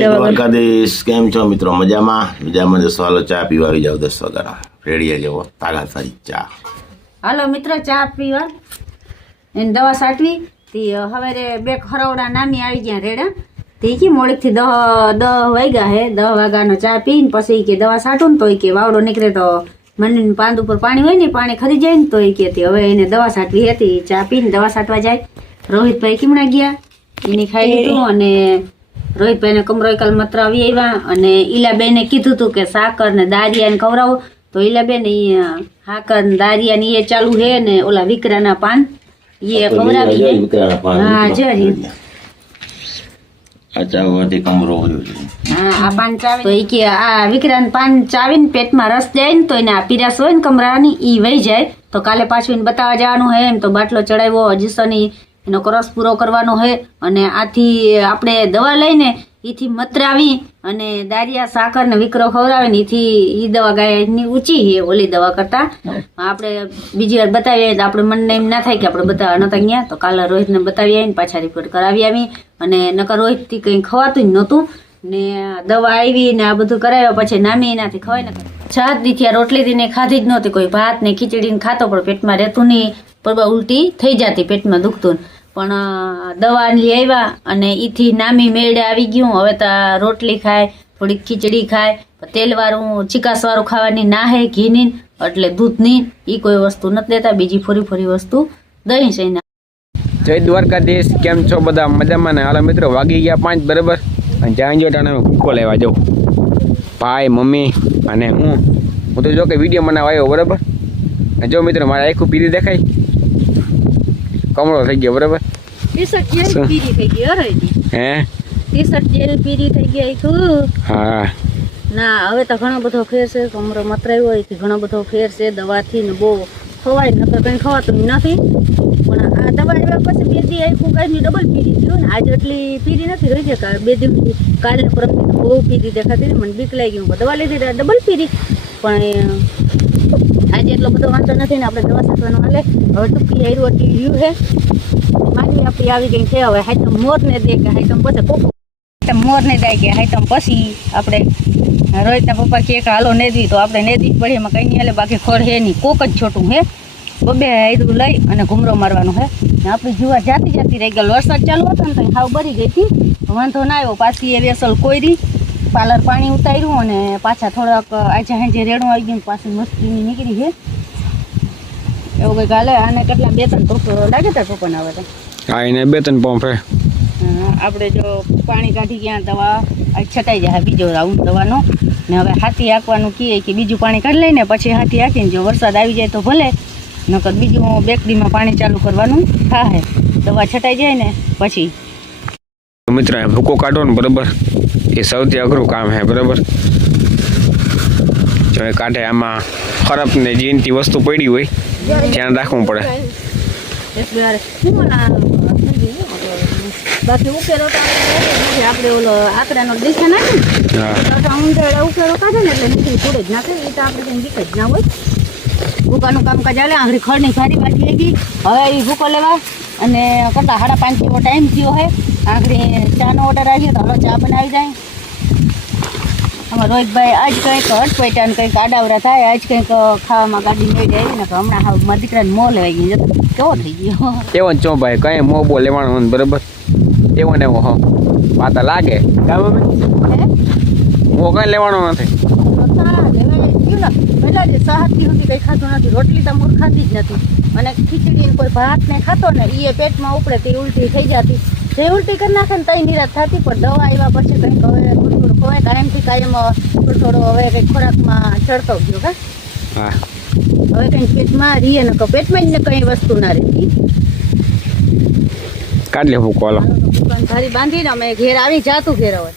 દ્વારકાધીશ કેમ છો મિત્રો? મજામાં જશો? હાલો ચા પીવા આવી જાવ 10 વાગ્યા રેડી જવો તાગા સારી ચા. હાલો મિત્રો ચા પીવા એને દવા સાટવી તી હવે બે ખરવડા નામી આવી ગયા રેડા તી કે મોડીક થી 10 વાગ્યા હે 10 વાગ્યાનો ચા પીને પછી કે દવા સાટું ને તો કે વાવડો નીકળે તો મને પાંદ ઉપર પાણી હોય ને પાણી ખરી જાય ને તો કે હવે એને દવા સાટવી હતી. ચા પીને દવા સાટવા જાય. રોહિતભાઈ કેમણા ગયા એની ખાઈ લીધું અને રોહિતભાઈને કમરો કાલ મતરાવી આવ્યા અને ઈલાબેને કીધું હતું કે સાકર ને દારિયા ને ખવડાવો તો ઈલાબેન સાકર ને દારિયા ને એ ચાલુ હે ને ઓલા વિકરાના પાન એ ખવડાવી હા જરી આ પાન ચાવે તો કે આ વિકરાના પાન ચાવીને પેટમાં રસ જાય ને તો એને આ પીરાસ હોય ને કમરાની ઈ વહી જાય તો કાલે પાછું એને બતાવવા જવાનું હે એમ તો બાટલો ચડાવ્યો હજીસની એનો કરસ પૂરો કરવાનો હે અને આથી આપણે દવા લઈને એથી મતરાવી અને દારિયા સાકર ને વિકરો ખવડાવે ને એથી એ દવા ગાયની ઊંચી છે ઓલી દવા કરતા. આપણે બીજી વાર બતાવીએ તો આપણે મનને એમ ના થાય કે આપણે બતાવવા નતા ગયા તો કાલે રોહિતને બતાવી આવીને પાછા રિપોર્ટ કરાવી આવી અને નકર રોહિતથી કંઈ ખવાતું જ નહોતું ને દવા આવી ને આ બધું કરાવ્યા પછી નામી એનાથી ખવાય ને 7 દી થયા રોટલી ને ખાધી જ નહોતી કોઈ ભાત ને ખીચડી ને ખાતો પણ પેટમાં રહેતું નહીં બરાબર ઉલટી થઈ જતી પેટમાં દુખતું પણ દવા લઈ આવ્યા અને એથી નામી મેળે આવી ગયું. હવે તો રોટલી ખાય થોડીક ખીચડી ખાય તેલવાળું ચીકાસવાળું ખાવાની ના હે ઘીની એટલે દૂધની એ કોઈ વસ્તુ નથી દેતા બીજી ફોરી વસ્તુ દહીં છે. જય દ્વારકાધીશ કેમ છો બધા મજામાં ને? હાલો મિત્રો વાગી ગયા 5 બરાબર અને જ્યાં જો ટાણે ભૂકો લેવા જાઉં ભાઈ મમ્મી અને હું તો જો કે વિડીયો બનાવવા આવ્યો બરાબર. જો મિત્રો મારે આખું પીરી દેખાય કમળો થઈ ગયો બરાબર. ટી-શર્ટ જેલ પીરી થઈ ગઈ અરે હે ટી-શર્ટ જેલ પીરી થઈ ગઈ આખું. હા ના હવે તો ઘણો બધો ફેર છે કમરો મતરાયો હોય ઘણો બધો ફેર છે દવાથી ને બહુ ખવાય નકર કંઈ ખવાતું નથી પણ આ દવા આવ્યા પછી 2 દી આખું કાંઈ ડબલ પીરી થયું ને આજે એટલી પીરી નથી રહી છે 2 દિવસ કાલે પરમ બહુ પીરી દેખાતી ને મને બીક લાગી ગયું દવા લીધી ડબલ પીરી પણ આજે એટલો બધો વાંધો નથી ને આપણે દવા સાટવાનો હાલે. હવે ટૂંકી આવ્યું એટલી રહ્યું છે માગી આપણી આવી ગઈ છે હવે હાઈટમ મોરને દે કે હાઈટમ પછી કોકો મોરને દે કે હાઈટમ પછી આપણે રોહિતના પપ્પા કે હાલો નેદવી તો આપણે નેદવી પડી એમાં કંઈ નહીં હાલે બાકી ખોર હે નહીં કોક જ છોટું હે બબે હાઈડું લઈ અને ઘૂમરો મારવાનો હે ને આપણી જુવા જાતી રહી ગયેલ વરસાદ ચાલુ હતો ને તો હાવ બરી ગઈ હતી વાંધો ના આવ્યો પાછી એ વેસલ કોયરી પાલર પાણી ઉતાર્યું અને પાછા થોડાક આજે હાંજે રેડું આવી ગયું પાછી મસ્તીની નીકળી છે એવું કંઈક હાલે. આને કેટલા 2-3 ટોપો લાગે તા ટોપન આવે તો હા એને 2-3 પંપ હે. આપણે જો પાણી કાઢી ગયા દવા છટાઈ જાય બીજો રાઉન્ડ દવાનો ને હવે હાથી હાંકવાનું કહીએ કે બીજું પાણી કાઢી લઈને પછી હાથી હાંકીને જો વરસાદ આવી જાય તો ભલે નકર બીજું બેકડીમાં પાણી ચાલુ કરવાનું થાય દવા છટાઈ જાય ને પછી. મિત્ર ભૂકો કાઢો ને બરાબર એ સૌથી અઘરું કામ છે બરાબર. જો એ કાઢે આમાં ખરાબ ને જીનતી વસ્તુ પડી હોય ધ્યાન રાખવું પડે. બાકી ઉકેરો આપણે ઓલો આકડાનો દેખા નાખે ઊંધેડા ઉકેરો કાઢે ને એટલે નીકળી થોડે જ નાખે એ તો આપણે કંઈ બીક જ ના હોય. ભૂકાનું કામકાજ ચાલે આંગળી ખડની ભારી બાકી થઈ ગઈ હવે એ ભૂકો લેવા અને કરતા 5:30 જેવો ટાઈમ થયો છે. આંગળી ચાનો ઓર્ડર આવ્યો તો હવે ચા બનાવી જાય. આમાં રોહિતભાઈ આજ કંઈક અટપટ્યા ને કંઈક આડાવરા થાય આજ કંઈક ખાવામાં ગાડી મેળી આવી ને હમણાં હા મારા દીકરાને મોં લેવાઈ ગઈ જતો કેવો થઈ ગયો એવો ચો ભાઈ કંઈ મોં બો લેવાનો બરાબર એવો ને એવો પાતા લાગે મોં કંઈ લેવાનો નથી. પહેલા જે 7 દી સુધી કંઈ ખાતું નથી રોટલી તો મૂળ ખાતી જ નથી અને ખીચડી કોઈ ભાત ને ખાતો ને એ પેટમાં ઉપડે તે ઉલટી થઈ જતી જે ઉલટી કરી નાખે ને તઈ નિરાશ થતી પણ દવા આવ્યા પછી કંઈક હવે થોડું ખવાય કાયમથી કાયમ થોડો હવે કંઈક ખોરાકમાં ચડતો ગયો કે હા હવે કંઈક પેટમાં રીએ ને પેટમાં જ ને કંઈ વસ્તુ ના રહેતી. કાઢ લે ભૂકો હાલો દુકાન ધારી બાંધીને અમે ઘેર આવી જાતું ઘેર હવે